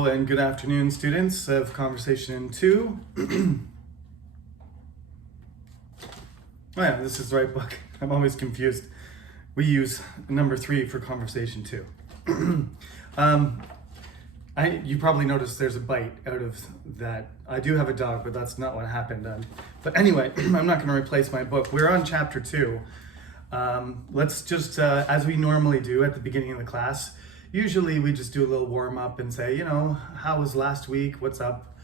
Hello and good afternoon, students of Conversation 2. Oh yeah, this is the right book. I'm always confused. We use number 3 for Conversation 2. You probably noticed there's a bite out of that. I do have a dog, but that's not what happened. But anyway, I'm not going to replace my book. We're on Chapter 2. Let's just, as we normally do at the beginning of the class, usually we just do a little warm up and say, how was last week? What's up?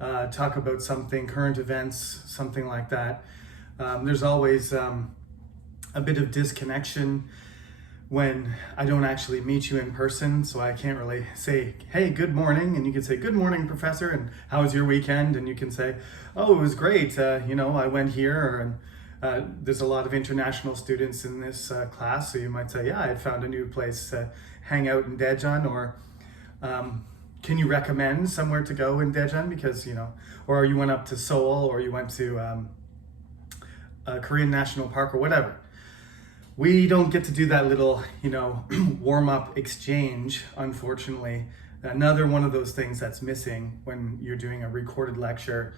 Talk about something, current events, something like that. There's always a bit of disconnection when I don't actually meet you in person, so I can't really say, hey, good morning, and you can say, good morning, professor, and how was your weekend? And you can say, oh, it was great, I went here, and there's a lot of international students in this class, so you might say, yeah, I found a new place to hang out in Daejeon, or can you recommend somewhere to go in Daejeon? Because, or you went up to Seoul, or you went to Korean National Park, or whatever. We don't get to do that little, warm-up exchange, unfortunately. Another one of those things that's missing when you're doing a recorded lecture,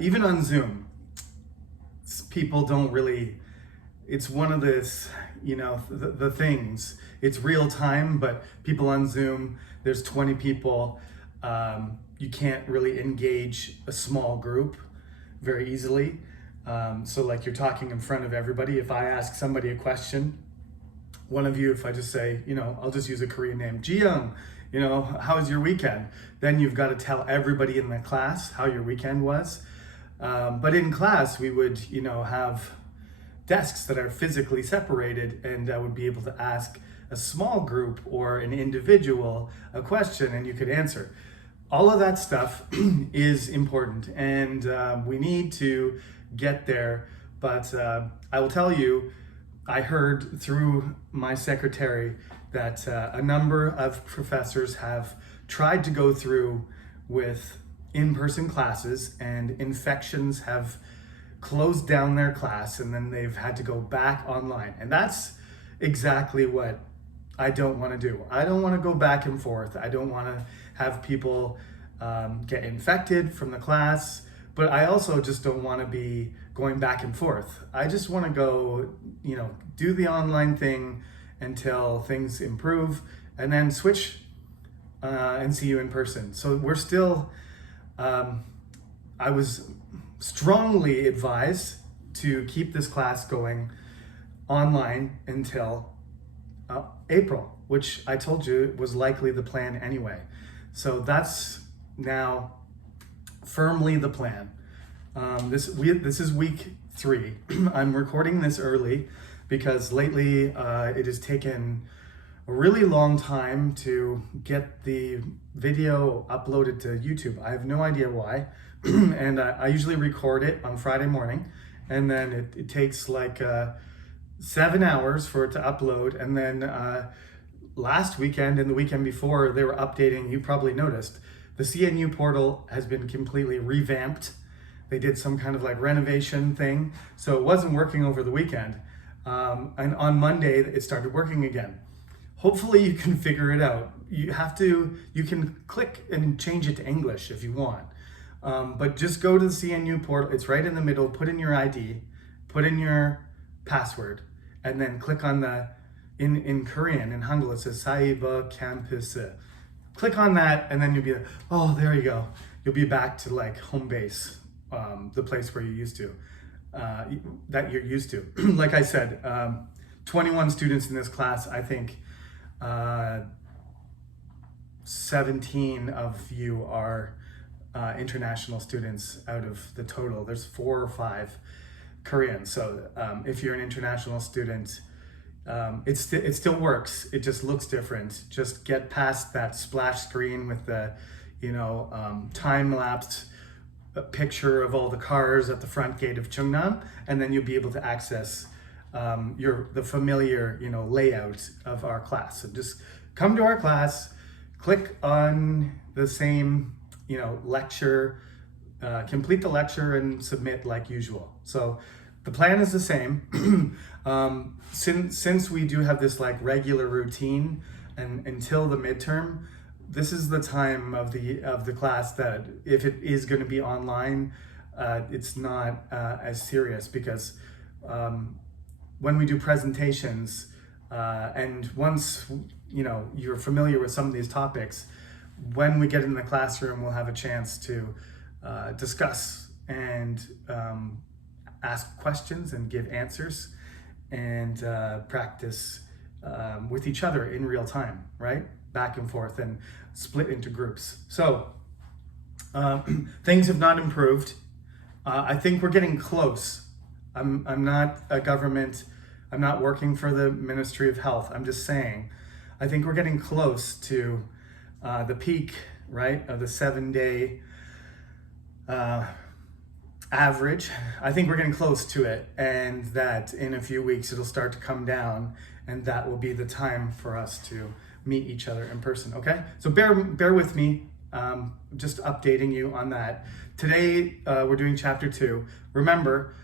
even on Zoom. People don't really, it's one of this, the things. It's real time, but people on Zoom, there's 20 people. You can't really engage a small group very easily. So like you're talking in front of everybody. If I ask somebody a question, one of you, if I just say, I'll just use a Korean name, Jiyoung, how was your weekend? Then you've got to tell everybody in the class how your weekend was. But in class, we would, have desks that are physically separated, and I would be able to ask a small group or an individual a question and you could answer. All of that stuff is important, and we need to get there. But I will tell you, I heard through my secretary that a number of professors have tried to go through with in-person classes, and infections have closed down their class, and then they've had to go back online. And that's exactly what I don't want to do. I don't want to go back and forth. I don't want to have people get infected from the class, but I also just don't want to be going back and forth. I just want to go, do the online thing until things improve, and then switch and see you in person. So we're still, I was strongly advised to keep this class going online until April, which I told you was likely the plan anyway. So that's now firmly the plan. This is week 3. I'm recording this early because lately it has taken a really long time to get the video uploaded to YouTube. I have no idea why. And I usually record it on Friday morning, and then it takes like 7 hours for it to upload. And then last weekend and the weekend before, they were updating. You probably noticed the CNU portal has been completely revamped. They did some kind of like renovation thing, so it wasn't working over the weekend. And on Monday, it started working again. Hopefully you can figure it out. You can click and change it to English if you want. But just go to the CNU portal. It's right in the middle. Put in your ID, put in your password, and then click on the, in Korean, in Hangul, it says Saiba Campus. Click on that, and then you'll be like, oh, there you go. You'll be back to like home base, the place where you're used to, that you're used to. Like I said, 21 students in this class. I think 17 of you are international students out of the total. There's 4 or 5 Koreans. So if you're an international student, it still works. It just looks different. Just get past that splash screen with the, time-lapsed picture of all the cars at the front gate of Chungnam, and then you'll be able to access the familiar, layout of our class. So just come to our class, click on the same, lecture, complete the lecture, and submit like usual. So the plan is the same. Since we do have this like regular routine, and until the midterm, this is the time of the class that if it is going to be online, it's not as serious, because when we do presentations, and once you're familiar with some of these topics, when we get in the classroom, we'll have a chance to discuss and ask questions and give answers and practice with each other in real time, right? Back and forth and split into groups. So things have not improved. I think we're getting close. I'm not a government. I'm not working for the Ministry of Health. I'm just saying, I think we're getting close to the peak, right, of the 7-day average. I think we're getting close to it, and that in a few weeks it'll start to come down, and that will be the time for us to meet each other in person. Okay, so bear with me. Just updating you on that. Today we're doing chapter 2. Remember,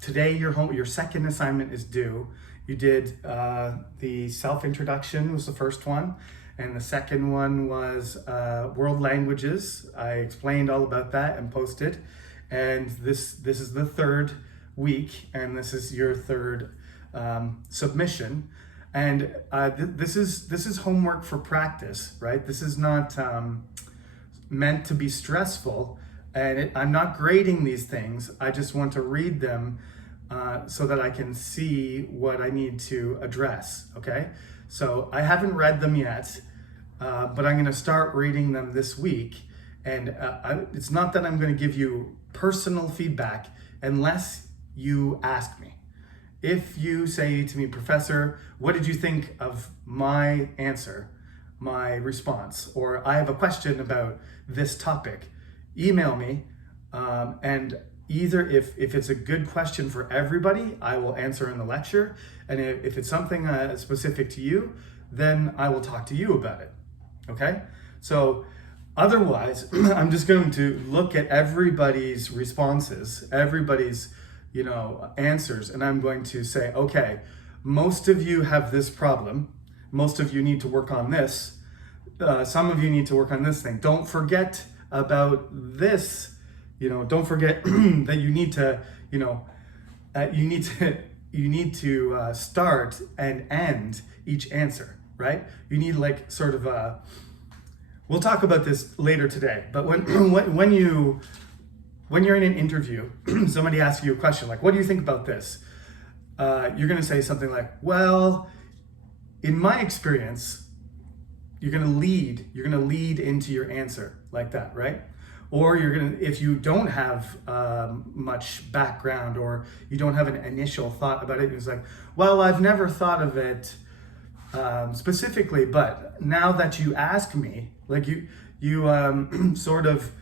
today your second assignment is due. You did the self-introduction was the first one, and the second one was world languages. I explained all about that and posted. And this is the third week, and this is your third submission. And this is homework for practice, right? This is not meant to be stressful, and I'm not grading these things. I just want to read them so that I can see what I need to address, okay? So I haven't read them yet, but I'm gonna start reading them this week. And it's not that I'm gonna give you personal feedback unless you ask me. If you say to me, Professor, what did you think of my answer, my response, or I have a question about this topic, email me, and either if it's a good question for everybody, I will answer in the lecture, and if it's something specific to you, then I will talk to you about it, okay? So otherwise, I'm just going to look at everybody's responses, everybody's answers, and I'm going to say, okay, most of you have this problem, most of you need to work on this, some of you need to work on this thing. Don't forget about this, don't forget that you need to, you need to start and end each answer, right? You need like sort of a, we'll talk about this later today, but when you're in an interview, somebody asks you a question like, what do you think about this? You're gonna say something like, well, in my experience, you're gonna lead into your answer like that, right? Or if you don't have much background, or you don't have an initial thought about it, it's like, well, I've never thought of it specifically, but now that you ask me, like you sort of,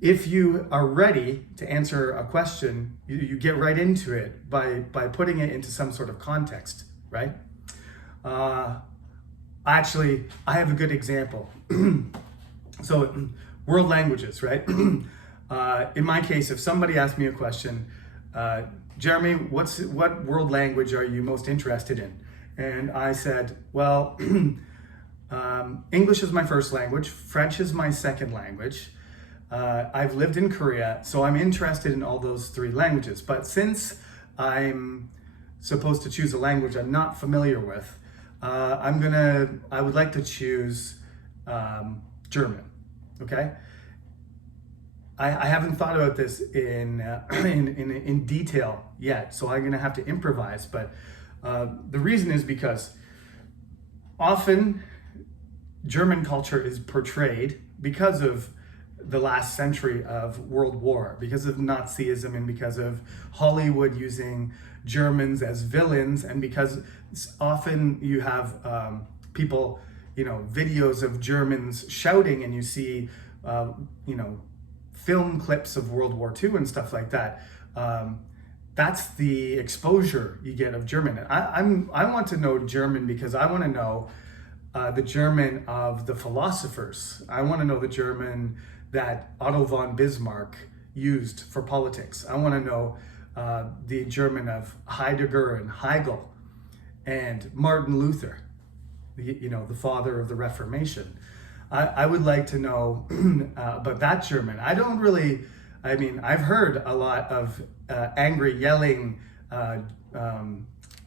if you are ready to answer a question, you get right into it by putting it into some sort of context, right? Actually, I have a good example. So, world languages, right? In my case, if somebody asked me a question, Jeremy, what world language are you most interested in? And I said, well, English is my first language, French is my second language. I've lived in Korea, so I'm interested in all those 3 languages. But since I'm supposed to choose a language I'm not familiar with, I would like to choose German. Okay. I haven't thought about this in detail yet, so I'm gonna have to improvise. But the reason is because often German culture is portrayed because of the last century of World War, because of Nazism, and because of Hollywood using Germans as villains, and because often you have people, videos of Germans shouting, and you see, film clips of World War II and stuff like that. That's the exposure you get of German. I want to know German because I want to know the German of the philosophers. I want to know the German that Otto von Bismarck used for politics. I want to know the German of Heidegger and Hegel and Martin Luther the father of the Reformation. I would like to know about that German. I don't really, I mean, I've heard a lot of angry, yelling,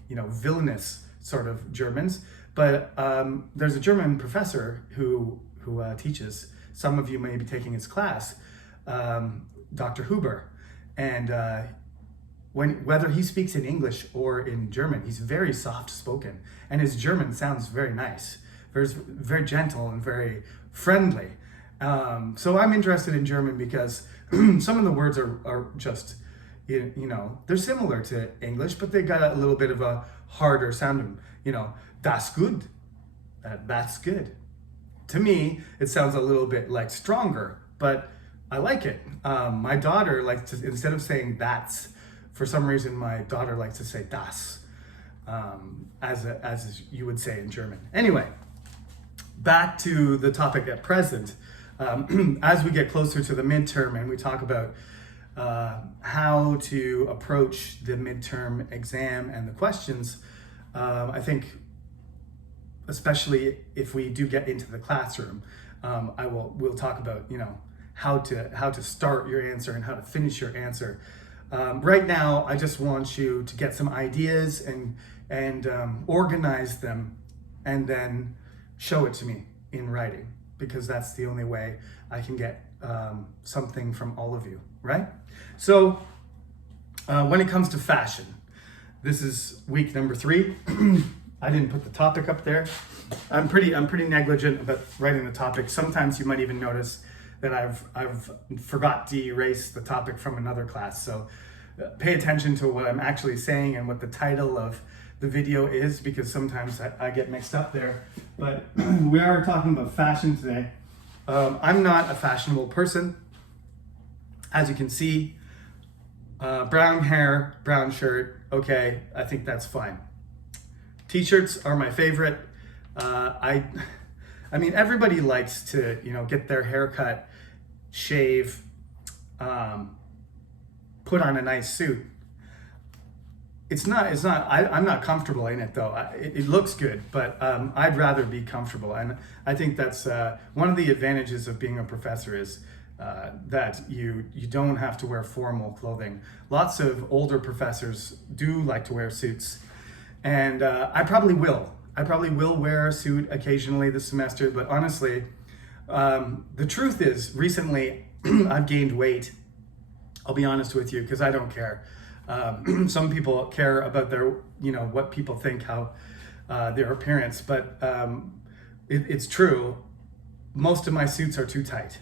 villainous sort of Germans, but there's a German professor who teaches. Some of you may be taking his class, Dr. Huber, and whether he speaks in English or in German, he's very soft spoken, and his German sounds very nice, very gentle and very friendly. So I'm interested in German because some of the words are just, they're similar to English, but they got a little bit of a harder sound. Das gut, that's good. To me, it sounds a little bit like stronger, but I like it. My daughter likes to, instead of saying that's, for some reason, my daughter likes to say das, as you would say in German. Anyway, back to the topic at present. As we get closer to the midterm and we talk about how to approach the midterm exam and the questions, I think, especially if we do get into the classroom, we'll talk about how to start your answer and how to finish your answer. Right now, I just want you to get some ideas and organize them, and then show it to me in writing, because that's the only way I can get something from all of you, right? So when it comes to fashion, this is week number 3. I didn't put the topic up there. I'm pretty negligent about writing the topic. Sometimes you might even notice that I've forgot to erase the topic from another class. So pay attention to what I'm actually saying and what the title of the video is, because sometimes I get mixed up there. But we are talking about fashion today. I'm not a fashionable person. As you can see, brown hair, brown shirt, okay, I think that's fine. T-shirts are my favorite. I mean, everybody likes to, get their hair cut, shave, put on a nice suit. I'm not comfortable in it though. It looks good, but I'd rather be comfortable. And I think that's one of the advantages of being a professor is that you don't have to wear formal clothing. Lots of older professors do like to wear suits. And I probably will. I probably will wear a suit occasionally this semester, but honestly, the truth is, recently I've gained weight. I'll be honest with you, because I don't care. Some people care about their, what people think, how their appearance, but it's true. Most of my suits are too tight,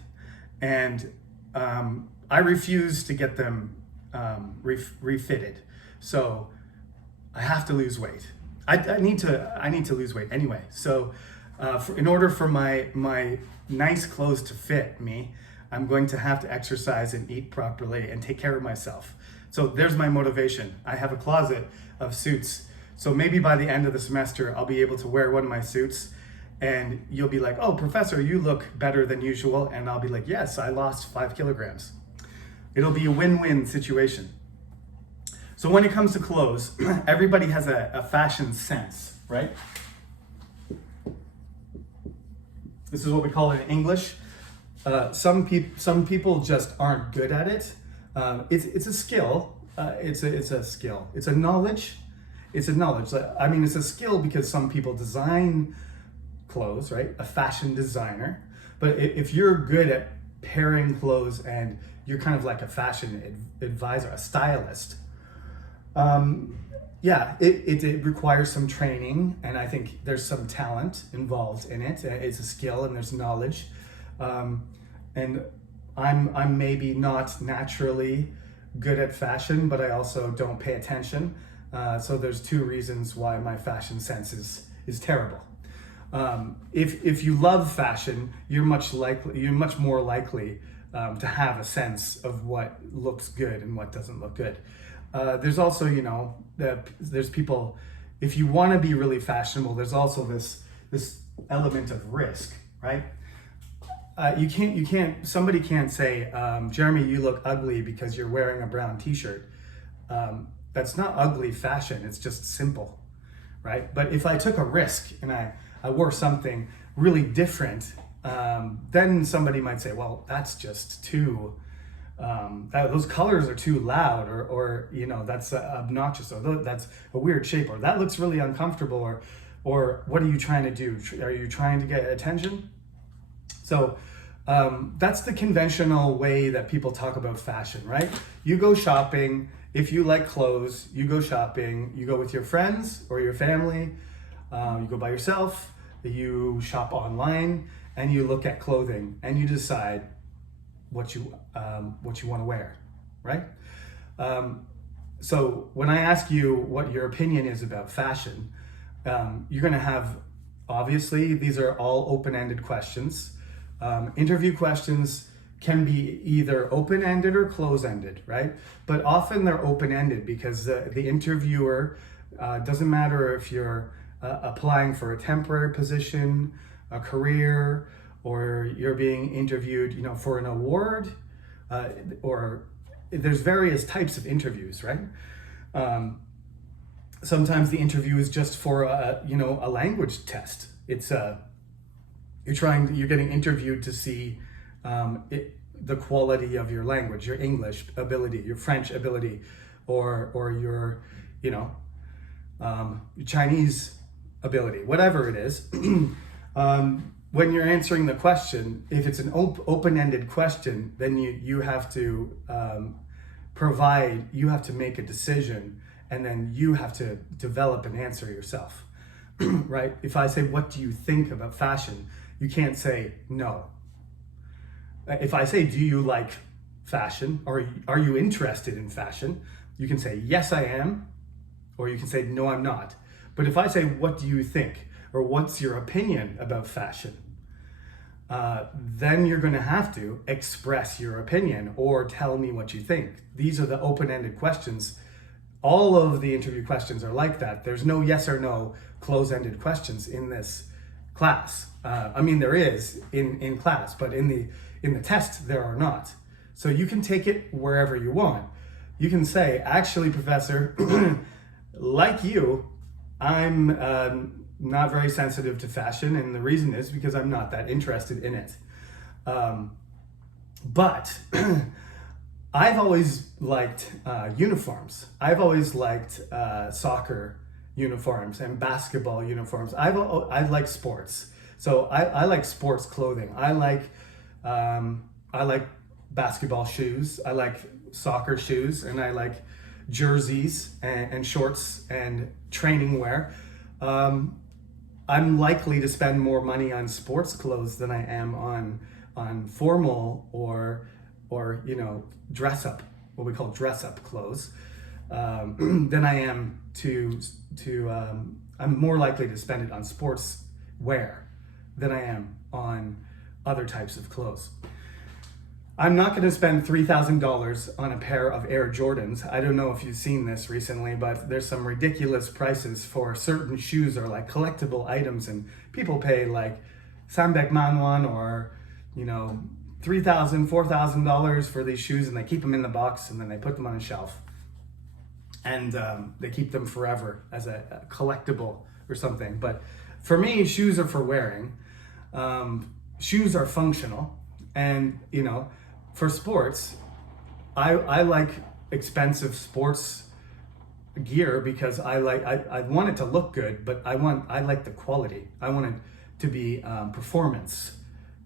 and I refuse to get them refitted. So I have to lose weight. I need to lose weight anyway. So in order for my nice clothes to fit me, I'm going to have to exercise and eat properly and take care of myself. So there's my motivation. I have a closet of suits. So maybe by the end of the semester, I'll be able to wear one of my suits, and you'll be like, "Oh, professor, you look better than usual." And I'll be like, "Yes, I lost 5 kilograms." It'll be a win-win situation. So when it comes to clothes, everybody has a fashion sense, right? This is what we call it in English. Some people just aren't good at it. It's a skill. It's a skill. It's a knowledge. I mean, it's a skill because some people design clothes, right? A fashion designer. But if you're good at pairing clothes and you're kind of like a fashion advisor, a stylist, it requires some training, and I think there's some talent involved in it. It's a skill and there's knowledge. And I'm maybe not naturally good at fashion, but I also don't pay attention. So there's 2 reasons why my fashion sense is terrible. If you love fashion, you're much more likely to have a sense of what looks good and what doesn't look good. There's also, there's people, if you want to be really fashionable, there's also this element of risk, right? Somebody can't say, Jeremy, you look ugly because you're wearing a brown t-shirt. That's not ugly fashion, it's just simple, right? But if I took a risk and I wore something really different, then somebody might say, well, that's just too, those colors are too loud, or that's obnoxious, or that's a weird shape, or that looks really uncomfortable, or what are you trying to do? Are you trying to get attention? So that's the conventional way that people talk about fashion, right? You go shopping. If you like clothes, you go shopping. You go with your friends or your family. You go by yourself. You shop online, and you look at clothing, and you decide what you want to wear, right? So when I ask you what your opinion is about fashion, you're going to have, obviously, these are all open-ended questions. Interview questions can be either open-ended or close-ended, right? But often they're open-ended because the interviewer, doesn't matter if you're applying for a temporary position, a career, or you're being interviewed, for an award, or there's various types of interviews, right? Sometimes the interview is just for a language test. It's you're getting interviewed to see the quality of your language, your English ability, your French ability, or your Chinese ability, whatever it is. When you're answering the question, if it's an open-ended question, then you have to you have to make a decision, and then you have to develop an answer yourself, right? If I say, what do you think about fashion? You can't say no. If I say, do you like fashion, or are you interested in fashion? You can say, yes, I am, or you can say, no, I'm not. But if I say, what do you think? Or what's your opinion about fashion? Then you're going to have to express your opinion or tell me what you think. These are the open-ended questions. All of the interview questions are like that. There's no yes or no close-ended questions in this class. There is in class, but in the test there are not. So you can take it wherever you want. You can say, actually, professor, like you, I'm not very sensitive to fashion, and the reason is because I'm not that interested in it. But I've always liked uniforms. I've always liked soccer uniforms and basketball uniforms. I like sports, so I like sports clothing. I like basketball shoes. I like soccer shoes, and I like jerseys and shorts and training wear. I'm likely to spend more money on sports clothes than I am on formal or dress up, what we call dress up clothes, than I am to I'm more likely to spend it on sports wear than I am on other types of clothes. I'm not going to spend $3,000 on a pair of Air Jordans. I don't know if you've seen this recently, but there's some ridiculous prices for certain shoes or like collectible items, and people pay like Sambek Manwan or $3,000, $4,000 for these shoes, and they keep them in the box and then they put them on a shelf, and they keep them forever as a collectible or something. But for me, shoes are for wearing. Shoes are functional, and for sports, I like expensive sports gear because I want it to look good, but I like the quality. I want it to be performance.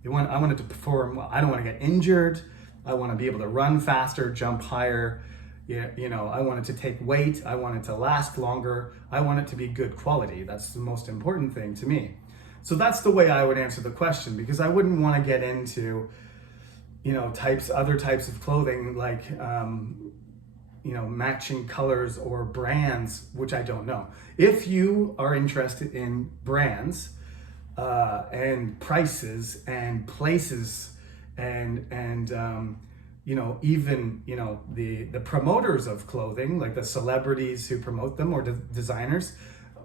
I want it to perform well. I don't want to get injured. I want to be able to run faster, jump higher. I want it to take weight. I want it to last longer. I want it to be good quality. That's the most important thing to me. So that's the way I would answer the question, because I wouldn't want to get into other types of clothing like, matching colors or brands, which I don't know. If you are interested in brands and prices and places and even the promoters of clothing, like the celebrities who promote them or designers,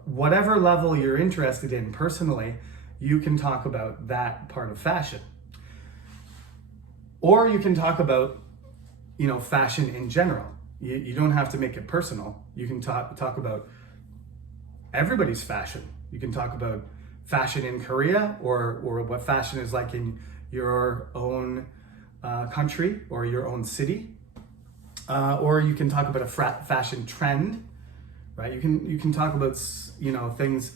whatever level you're interested in personally, you can talk about that part of fashion. Or you can talk about, fashion in general. You don't have to make it personal. You can talk about everybody's fashion. You can talk about fashion in Korea, or what fashion is like in your own country or your own city. Or you can talk about a fashion trend, right? You can talk about, you know, things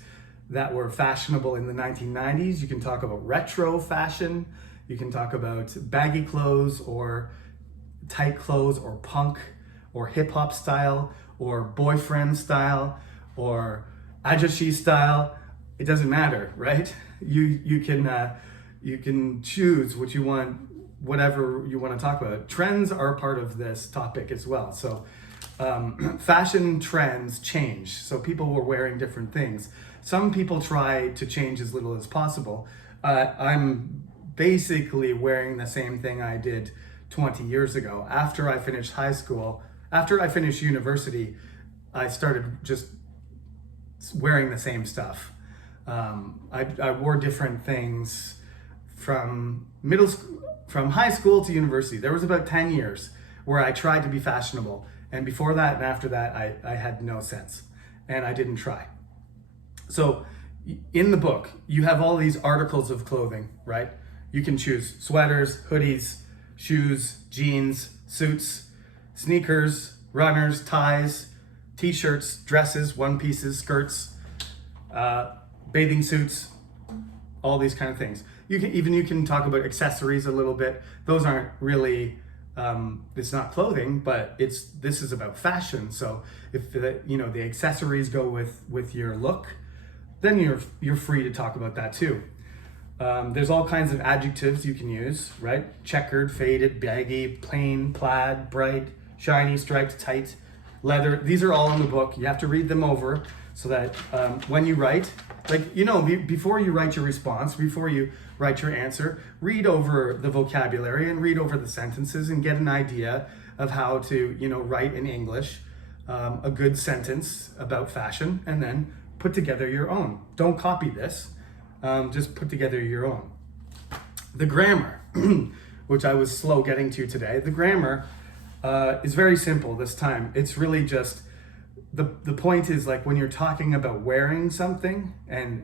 that were fashionable in the 1990s. You can talk about retro fashion. You can talk about baggy clothes or tight clothes or punk or hip hop style or boyfriend style or ajashi style. It doesn't matter, right? You can choose what you want, whatever you want to talk about. Trends are part of this topic as well. So fashion trends change. So people were wearing different things. Some people try to change as little as possible. I'm basically wearing the same thing I did 20 years ago. After I finished high school, after I finished university, I started just wearing the same stuff. I wore different things from high school to university. There was about 10 years where I tried to be fashionable. And before that and after that, I had no sense and I didn't try. So in the book, you have all these articles of clothing, right? You can choose sweaters, hoodies, shoes, jeans, suits, sneakers, runners, ties, t-shirts, dresses, one pieces, skirts, bathing suits, all these kind of things. You can talk about accessories a little bit. Those aren't really, it's not clothing, but this is about fashion. So if the accessories go with your look, then you're free to talk about that too. There's all kinds of adjectives you can use, right? Checkered, faded, baggy, plain, plaid, bright, shiny, striped, tight, leather. These are all in the book. You have to read them over so that when you write, before you write your response, before you write your answer, read over the vocabulary and read over the sentences and get an idea of how to, write in English a good sentence about fashion, and then put together your own. Don't copy this. Just put together your own. The grammar, which I was slow getting to today. The grammar is very simple this time. It's really just, the point is, like, when you're talking about wearing something and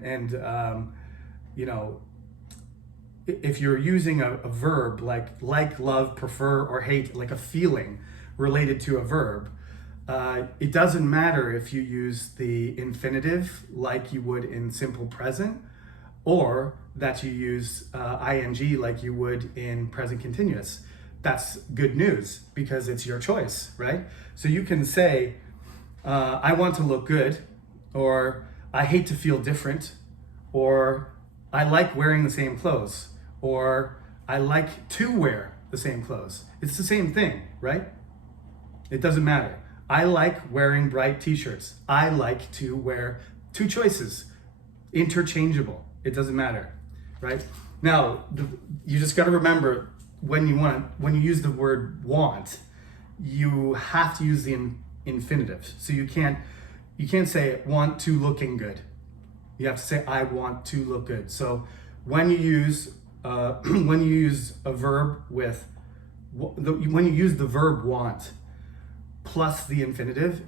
if you're using a verb like, love, prefer, or hate, like a feeling related to a verb, it doesn't matter if you use the infinitive like you would in simple present, or that you use ing like you would in present continuous. That's good news because it's your choice, right? So you can say, I want to look good, or I hate to feel different, or I like wearing the same clothes, or I like to wear the same clothes. It's the same thing, right? It doesn't matter. I like wearing bright t-shirts. I like to wear, two choices, interchangeable. It doesn't matter, right? Now, you just got to remember, when you use the word want, you have to use the infinitive. So you can't say want to looking good. You have to say I want to look good. So when you use a verb with when you use the verb want plus the infinitive,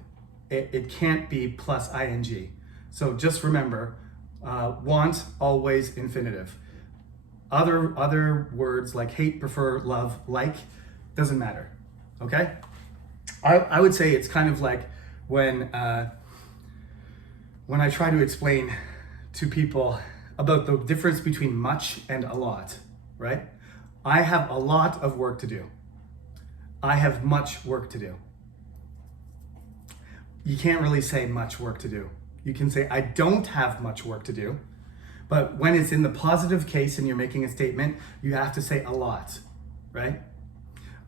it can't be plus ing. So just remember, want, always infinitive. Other words like hate, prefer, love, like, doesn't matter. Okay? I would say it's kind of like when I try to explain to people about the difference between much and a lot, right? I have a lot of work to do. I have much work to do. You can't really say much work to do. You can say, I don't have much work to do. But when it's in the positive case and you're making a statement, you have to say a lot, right?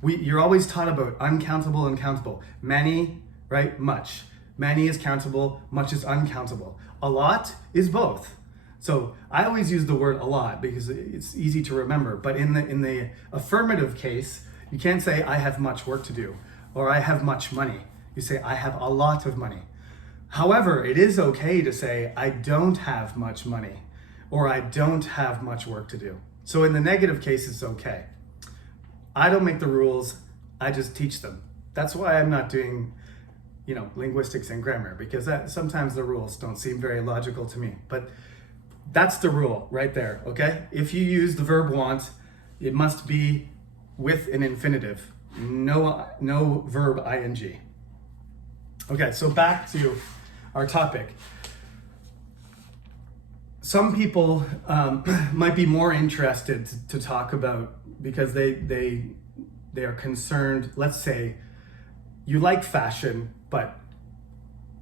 You're always taught about uncountable and countable. Many, right? Much. Many is countable, much is uncountable. A lot is both. So I always use the word a lot because it's easy to remember. But in the affirmative case, you can't say I have much work to do or I have much money. You say I have a lot of money. However, it is okay to say I don't have much money or I don't have much work to do. So in the negative case, it's okay. I don't make the rules, I just teach them. That's why I'm not doing, linguistics and grammar, because sometimes the rules don't seem very logical to me. But That's the rule right there, okay? If you use the verb want, it must be with an infinitive. No verb ing. Okay, so back to our topic. Some people might be more interested to talk about, because they are concerned. Let's say you like fashion, but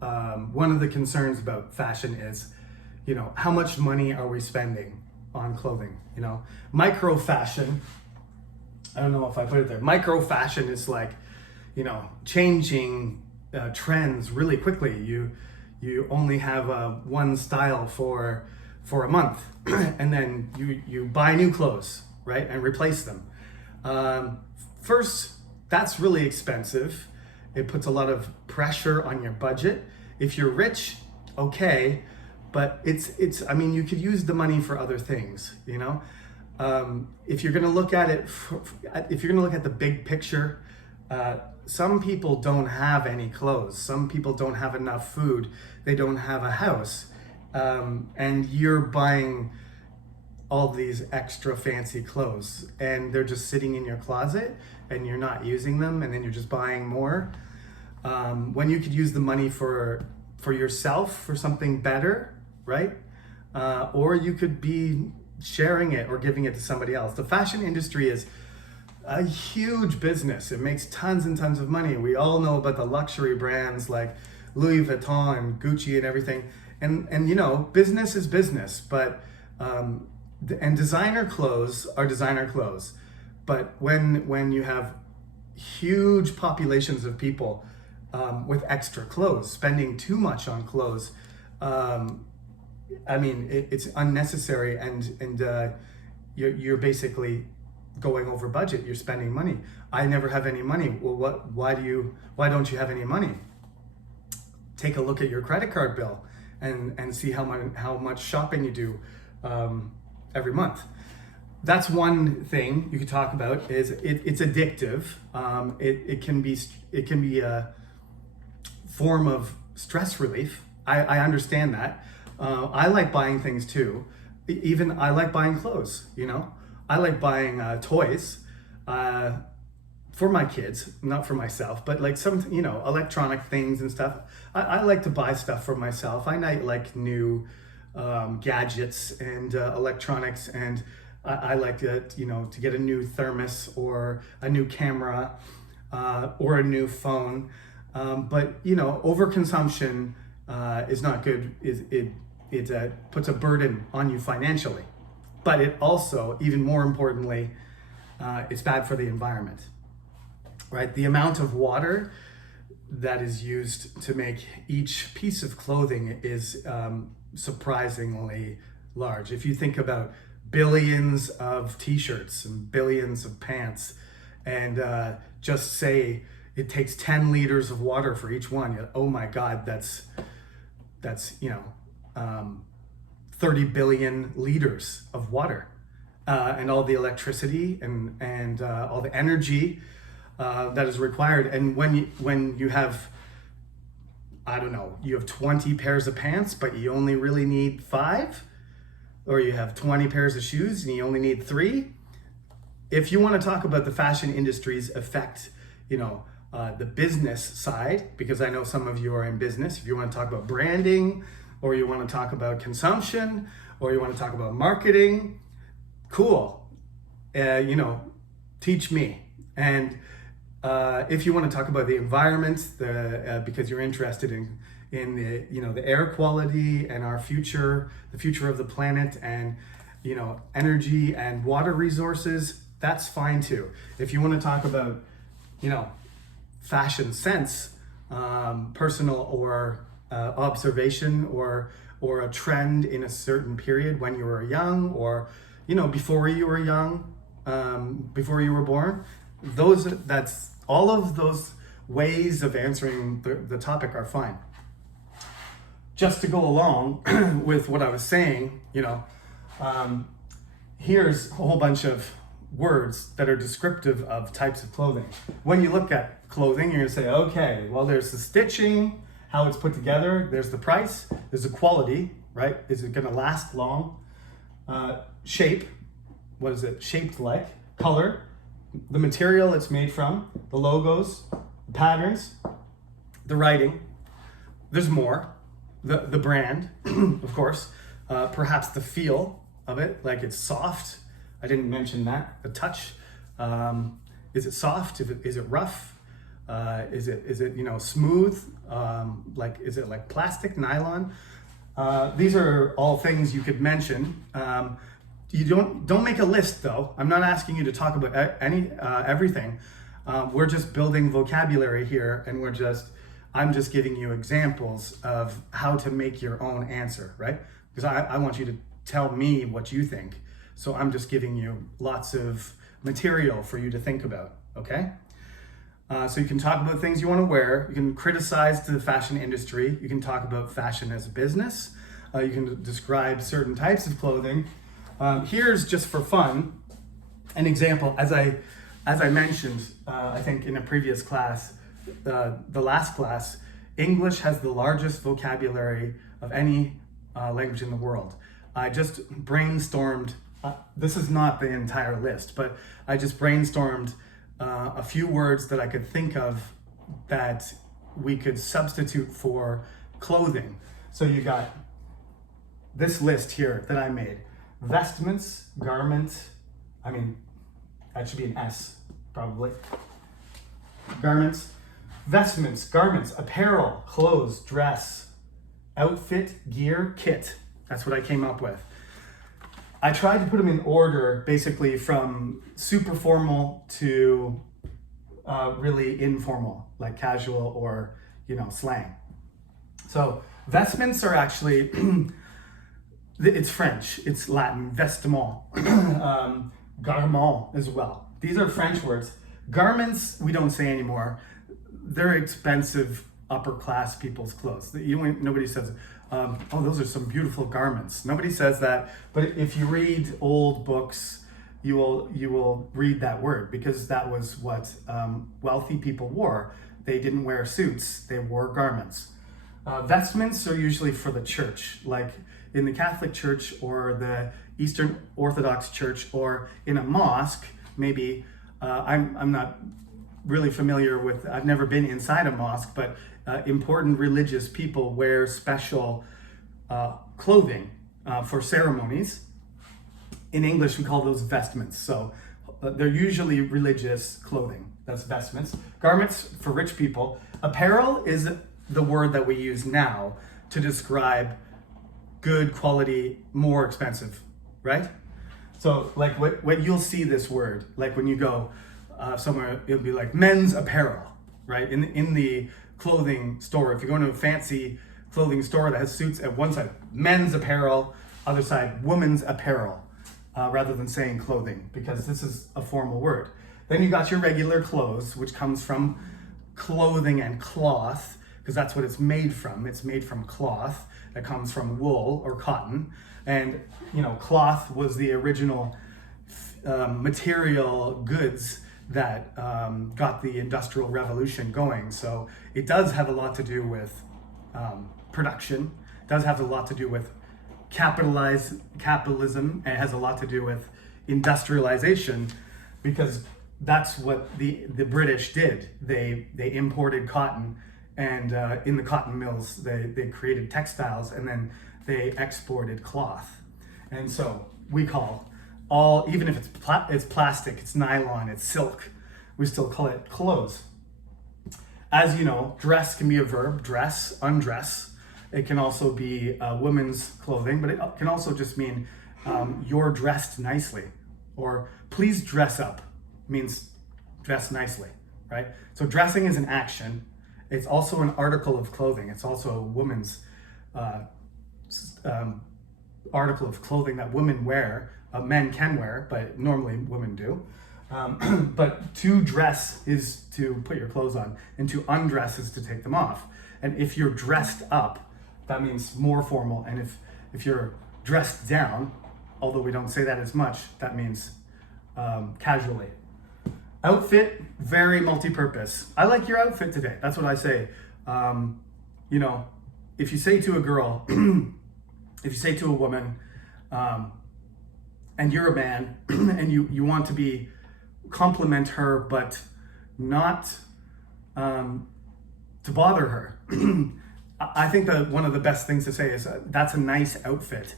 one of the concerns about fashion is, how much money are we spending on clothing? Micro fashion. I don't know if I put it there. Micro fashion is like, changing trends really quickly. You only have one style for a month, and then you buy new clothes, right, and replace them. First, that's really expensive. It puts a lot of pressure on your budget. If you're rich, okay, but it's. I mean, you could use the money for other things. If you're going to look at it, if you're going to look at the big picture, some people don't have any clothes. Some people don't have enough food. They don't have a house. And you're buying all these extra fancy clothes, and they're just sitting in your closet, and you're not using them, and then you're just buying more. When you could use the money for yourself, for something better, right? Or you could be sharing it or giving it to somebody else. The fashion industry is a huge business. It makes tons and tons of money. We all know about the luxury brands like Louis Vuitton and Gucci and everything. And business is business, but and designer clothes are designer clothes. But when you have huge populations of people with extra clothes, spending too much on clothes, it's unnecessary, and you're basically going over budget. You're spending money. I never have any money. Well, why don't you have any money? Take a look at your credit card bill and see how much shopping you do every month. That's one thing you could talk about. Is it's addictive. It can be a form of stress relief. I understand that. I like buying things too. Even I like buying clothes. I like buying toys for my kids, not for myself, but like some electronic things and stuff. I like to buy stuff for myself. I like new gadgets and electronics, and I like to get a new thermos or a new camera or a new phone. But overconsumption is not good. It puts a burden on you financially, but it also, even more importantly, it's bad for the environment, right? The amount of water that is used to make each piece of clothing is surprisingly large. If you think about billions of t-shirts and billions of pants, and just say it takes 10 liters of water for each one, oh my God, that's 30 billion liters of water, and all the electricity and all the energy that is required. And when you have, you have 20 pairs of pants, but you only really need 5, or you have 20 pairs of shoes and you only need 3. If you want to talk about the fashion industry's effect, the business side, because I know some of you are in business. If you want to talk about branding, or you want to talk about consumption, or you want to talk about marketing, cool. Teach me. And if you want to talk about the environment, because you're interested in the air quality and our future, the future of the planet, and energy and water resources, that's fine too. If you want to talk about fashion sense, personal or observation, or a trend in a certain period when you were young, or before you were young, before you were born, that's all of those ways of answering the topic are fine. Just to go along with what I was saying, here's a whole bunch of words that are descriptive of types of clothing. When you look at clothing, you're gonna say, okay, well, there's the stitching, how it's put together, there's the price, there's the quality, right? Is it gonna last long? Shape, what is it shaped like? Color, the material it's made from, the logos, the patterns, the writing. There's more. The brand, of course, perhaps the feel of it, like it's soft. I didn't mention that. The touch. Is it soft? Is it rough? Is it smooth? Is it like plastic, nylon? These are all things you could mention. You don't make a list though. I'm not asking you to talk about everything. We're just building vocabulary here, and I'm just giving you examples of how to make your own answer, right? Because I want you to tell me what you think. So I'm just giving you lots of material for you to think about, okay? So you can talk about things you want to wear. You can criticize the fashion industry. You can talk about fashion as a business. You can describe certain types of clothing. Here's, just for fun, an example. As I mentioned, I think in a previous class, the last class, English has the largest vocabulary of any language in the world. I just brainstormed, this is not the entire list, but I just brainstormed a few words that I could think of that we could substitute for clothing. So you got this list here that I made. Vestments, garment, that should be an S, probably. Garments, vestments, garments, apparel, clothes, dress, outfit, gear, kit. That's what I came up with. I tried to put them in order, basically from super formal to really informal, like casual or, slang. So vestments are actually, it's French, it's Latin, vestment, garment as well. These are French words. Garments, we don't say anymore. They're expensive upper class people's clothes. Nobody says, oh, those are some beautiful garments. Nobody says that, but if you read old books, you will read that word, because that was what wealthy people wore. They didn't wear suits, they wore garments. Vestments are usually for the church, like in the Catholic Church or the Eastern Orthodox Church, or in a mosque, maybe. I'm not really familiar with, I've never been inside a mosque, but important religious people wear special clothing for ceremonies. In English, we call those vestments. So they're usually religious clothing. That's vestments. Garments for rich people. Apparel is the word that we use now to describe good quality, more expensive, right? So like what you'll see this word, like when you go somewhere, it'll be like men's apparel, right? In the clothing store, if you go into a fancy clothing store that has suits at one side, men's apparel, other side, women's apparel, rather than saying clothing, because this is a formal word. Then you got your regular clothes, which comes from clothing and cloth, because that's what it's made from. It's made from cloth that comes from wool or cotton. And cloth was the original material goods that got the Industrial Revolution going. So it does have a lot to do with production. It does have a lot to do with capitalism, and it has a lot to do with industrialization, because that's what the British did. They imported cotton, and in the cotton mills they created textiles, and then they exported cloth. And so we call all, even if it's plastic, it's nylon, it's silk, we still call it clothes. As you know, dress can be a verb, dress, undress. It can also be women's clothing, but it can also just mean you're dressed nicely, or please dress up means dress nicely, right? So dressing is an action. It's also an article of clothing. It's also a woman's article of clothing that women wear. Men can wear, but normally women do. But to dress is to put your clothes on, and to undress is to take them off. And if you're dressed up, that means more formal. And if you're dressed down, although we don't say that as much, that means casually. Outfit, very multi-purpose. I like your outfit today. That's what I say. If you say to a girl, if you say to a woman, and you're a man, and you want to compliment her, but not to bother her. I think that one of the best things to say is that's a nice outfit.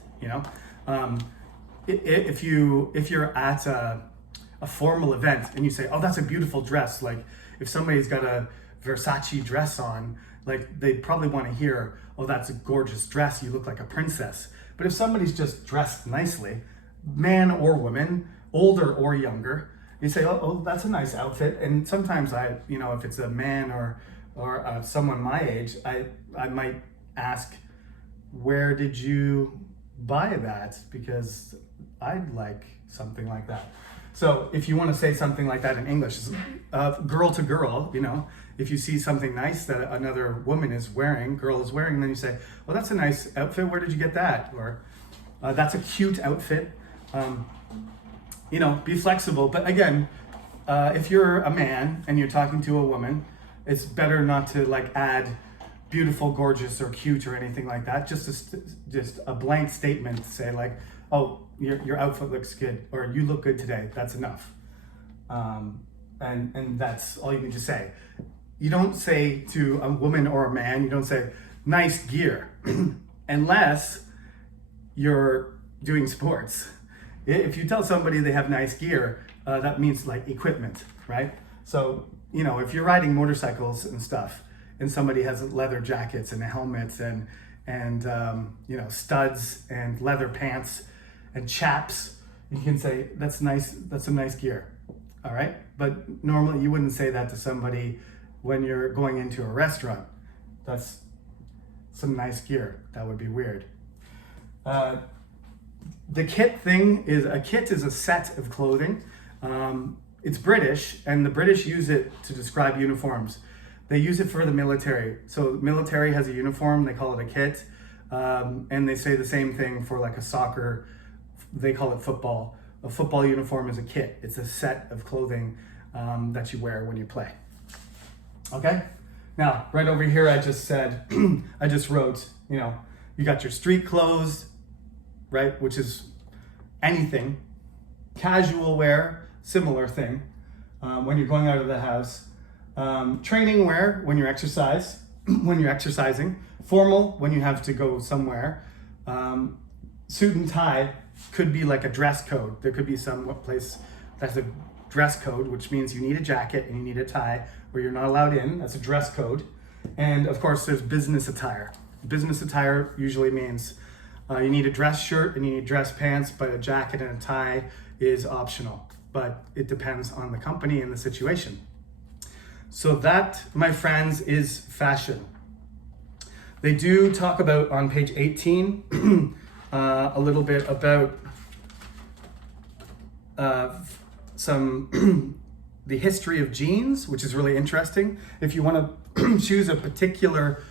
If you're at a formal event and you say, oh, that's a beautiful dress, like if somebody's got a Versace dress on, like they probably want to hear, oh, that's a gorgeous dress, you look like a princess. But if somebody's just dressed nicely, man or woman, older or younger, you say, oh, that's a nice outfit. And sometimes if it's a man or someone my age, I might ask, where did you buy that? Because I'd like something like that. So if you want to say something like that in English, girl to girl, if you see something nice that another woman is wearing, girl is wearing, then you say, well, that's a nice outfit. Where did you get that? Or that's a cute outfit. Be flexible. But again, if you're a man and you're talking to a woman, it's better not to add beautiful, gorgeous, or cute or anything like that. Just a blank statement to say oh, your outfit looks good, or you look good today. That's enough. And that's all you need to say. You don't say to a woman or a man, you don't say, nice gear, unless you're doing sports. If you tell somebody they have nice gear, that means equipment, right? So, if you're riding motorcycles and stuff, and somebody has leather jackets and helmets and studs and leather pants and chaps, you can say, that's nice, that's some nice gear, all right? But normally you wouldn't say that to somebody when you're going into a restaurant. That's some nice gear. That would be weird. The kit thing is, a kit is a set of clothing. It's British, and the British use it to describe uniforms. They use it for the military. So the military has a uniform, they call it a kit. And they say the same thing for a soccer, they call it football. A football uniform is a kit. It's a set of clothing that you wear when you play. Okay? Now, right over here, I just said, I just wrote, you got your street clothes, right? Which is anything. Casual wear, similar thing, when you're going out of the house. Training wear, when you're exercising. Formal, when you have to go somewhere. Suit and tie could be like a dress code. There could be some place that's a dress code, which means you need a jacket and you need a tie, where you're not allowed in. That's a dress code. And of course, there's business attire. Business attire usually means you need a dress shirt and you need dress pants, but a jacket and a tie is optional. But it depends on the company and the situation. So that, my friends, is fashion. They do talk about, on page 18, a little bit about the history of jeans, which is really interesting. If you want to choose a particular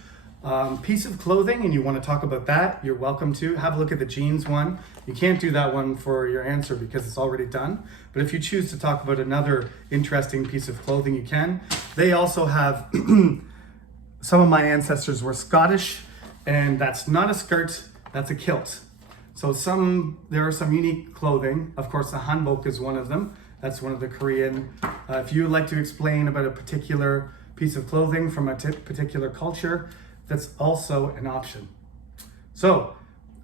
piece of clothing and you want to talk about that, you're welcome to. Have a look at the jeans one. You can't do that one for your answer because it's already done. But if you choose to talk about another interesting piece of clothing, you can. They also have, some of my ancestors were Scottish, and that's not a skirt, that's a kilt. So there are some unique clothing. Of course, the hanbok is one of them. That's one of the Korean. If you would like to explain about a particular piece of clothing from a particular culture, that's also an option. So,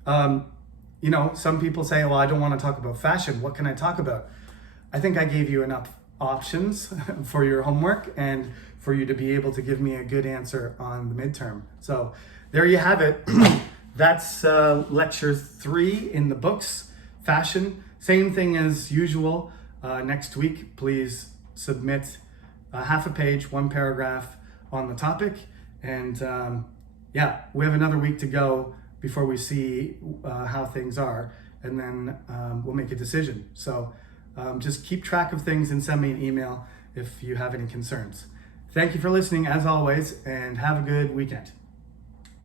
some people say, well, I don't want to talk about fashion. What can I talk about? I think I gave you enough options for your homework and for you to be able to give me a good answer on the midterm. So there you have it. That's lecture 3 in the books, fashion. Same thing as usual. Next week, please submit half a page, 1 paragraph on the topic. And we have another week to go before we see how things are. And then we'll make a decision. So just keep track of things and send me an email if you have any concerns. Thank you for listening, as always, and have a good weekend.